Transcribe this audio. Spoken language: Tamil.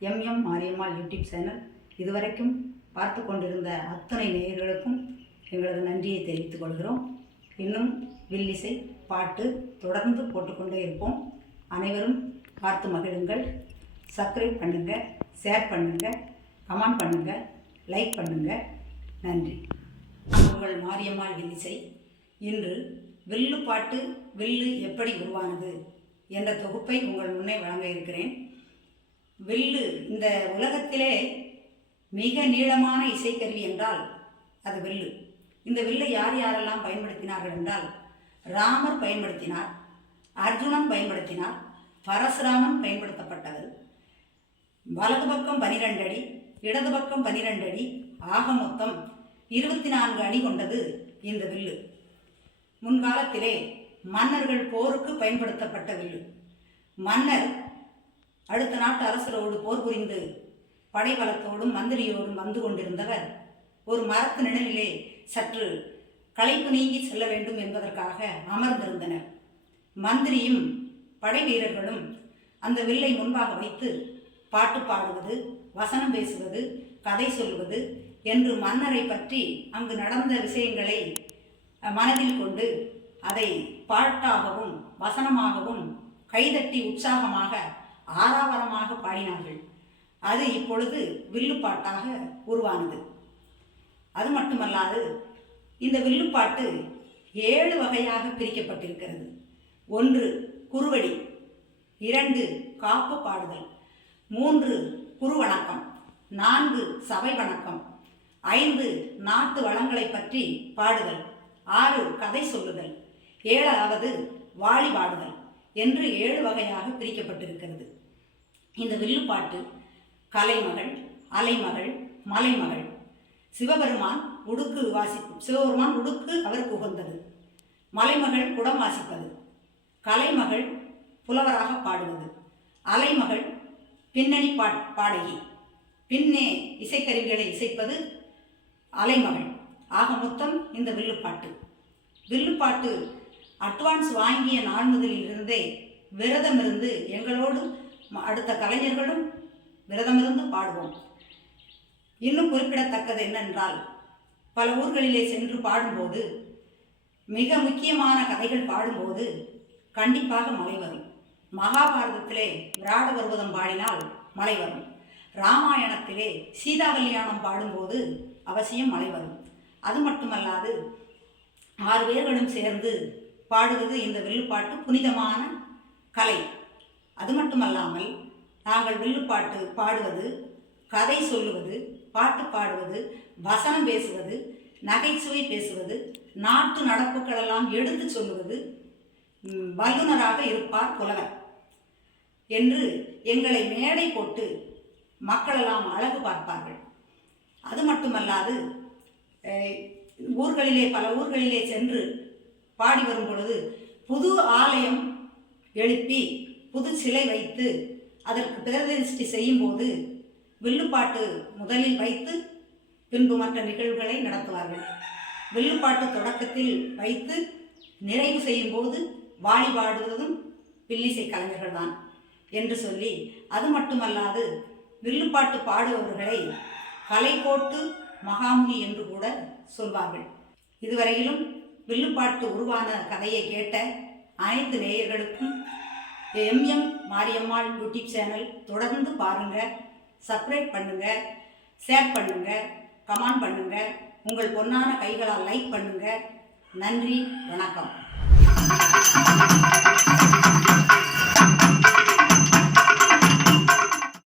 எம்எம் மாரியம்மாள் யூடியூப் சேனல் இதுவரைக்கும் பார்த்து கொண்டிருந்த அத்தனை நேயர்களுக்கும் எங்களது நன்றியை தெரிவித்துக் கொள்கிறோம். இன்னும் வில்லிசை பாட்டு தொடர்ந்து போட்டுக்கொண்டே இருப்போம். அனைவரும் பார்த்து மகிழுங்கள். சப்ஸ்கிரைப் பண்ணுங்கள், ஷேர் பண்ணுங்கள், கமெண்ட் பண்ணுங்கள், லைக் பண்ணுங்கள். நன்றி. உங்கள் மாரியம்மாள் வில்லிசை இன்று வில்லு பாட்டு வில்லு எப்படி உருவானது என்ற தொகுப்பை உங்கள் முன்னே வழங்க இருக்கிறேன். வில்லு இந்த உலகத்திலே மிக நீளமான இசைக்கருவி என்றால் அது வில்லு. இந்த வில்லை யார் யாரெல்லாம் பயன்படுத்தினார்கள் என்றால், ராமர் பயன்படுத்தினார், அர்ஜுனன் பயன்படுத்தினார், பரசுராமன் பயன்படுத்தப்பட்டது. வலது பக்கம் 12 அடி, இடது பக்கம் 12 அடி, ஆக மொத்தம் 24 அடி கொண்டது இந்த வில்லு. முன்காலத்திலே மன்னர்கள் போருக்கு பயன்படுத்தப்பட்ட வில்லு. மன்னர் அடுத்த நாட்டு அரசரோடு போர் புரிந்து படைபலத்தோடும் மந்திரியோடும் வந்து கொண்டிருந்தவர் ஒரு மரத்து நிழலிலே சற்று களைப்பு நீங்கி செல்ல வேண்டும் என்பதற்காக அமர்ந்திருந்தனர். மந்திரியும் படை வீரர்களும் அந்த வில்லை முன்பாக வைத்து பாட்டு பாடுவது, வசனம் பேசுவது, கதை சொல்வது என்று மன்னரை பற்றி அங்கு நடந்த விஷயங்களை மனதில் கொண்டு அதை பாட்டாகவும் வசனமாகவும் கைதட்டி உற்சாகமாக ஆரவாரமாக பாடினார்கள். அது இப்பொழுது வில்லுப்பாட்டாக உருவானது. அது மட்டுமல்லாது இந்த வில்லுப்பாட்டு 7 வகையாக பிரிக்கப்பட்டிருக்கிறது. 1 குறுவடி, 2 காப்பு பாடுதல், 3 குருவணக்கம், 4 சபை வணக்கம், 5 நாட்டு வளங்களை பற்றி பாடுதல், 6 கதை சொல்லுதல், 7வது வாழி பாடுதல் என்று 7 வகையாக பிரிக்கப்பட்டிருக்கிறது. இந்த வில்லுப்பாட்டு கலைமகள், அலைமகள், மலைமகள். சிவபெருமான் உடுக்கு அவருக்கு உகந்தது. மலைமகள் குடம் வாசிப்பது, கலைமகள் புலவராக பாடுவது, அலைமகள் பின்னணி பாடகி, பின்னே இசைக்கருவிகளை இசைப்பது அலைமகள். ஆக மொத்தம் இந்த வில்லுப்பாட்டு. வில்லுப்பாட்டு அட்வான்ஸ் வாங்கிய நாள் முதலிலிருந்தே விரதமிருந்து எங்களோடு அடுத்த கலைஞர்களும் விரதமிருந்து பாடுவோம். இன்னும் குறிப்பிடத்தக்கது என்னென்றால், பல ஊர்களிலே சென்று பாடும்போது, மிக முக்கியமான கதைகள் பாடும்போது கண்டிப்பாக மழை வரும். மகாபாரதத்திலே விராட பர்வதம் பாடினால் மழை வரும். ராமாயணத்திலே சீதா கல்யாணம் பாடும்போது அவசியம் மழை வரும். அது மட்டுமல்லாது 6 பேர்களும் சேர்ந்து பாடுவது இந்த வில்லுப்பாட்டு புனிதமான கலை. அது மட்டுமல்லாமல் நாங்கள் வில்லுப்பாட்டு பாடுவது, கதை சொல்லுவது, பாட்டு பாடுவது, வசனம் பேசுவது, நகைச்சுவை பேசுவது, நாட்டு நடப்புகளெல்லாம் எடுத்து சொல்லுவது, வல்லுநராக இருப்பார் புலவர் என்று எங்களை மேடை போட்டு மக்களெல்லாம் அழகு பார்ப்பார்கள். அது மட்டுமல்லாது பல ஊர்களிலே சென்று பாடி வரும் பொழுது புது ஆலயம் எழுப்பி புது சிலை வைத்து அதற்கு பிரதிஷ்டை செய்யும் போது வில்லுப்பாட்டு முதலில் வைத்து பின்பு மற்ற நிகழ்வுகளை நடத்துவார்கள். வில்லுப்பாட்டு தொடக்கத்தில் வைத்து நிறைவு செய்யும் போது வாழி பாடுவதும் வில்லிசை கலைஞர்கள் தான் என்று சொல்லி, அது மட்டுமல்லாது வில்லுப்பாட்டு பாடுபவர்களை கலைக்கோட்டு மகாமுனி என்று கூட சொல்வார்கள். இதுவரையிலும் வில்லுப்பாட்டு உருவான கதையை கேட்ட அனைத்து நேயர்களுக்கும் எம்எம் மாரியம்மாள் யூடியூப் சேனல் தொடர்ந்து பாருங்கள், சப்ஸ்கிரைப் பண்ணுங்கள், ஷேர் பண்ணுங்கள், கமெண்ட் பண்ணுங்கள், உங்கள் பொன்னான கைகளால் லைக் பண்ணுங்கள். நன்றி, வணக்கம்.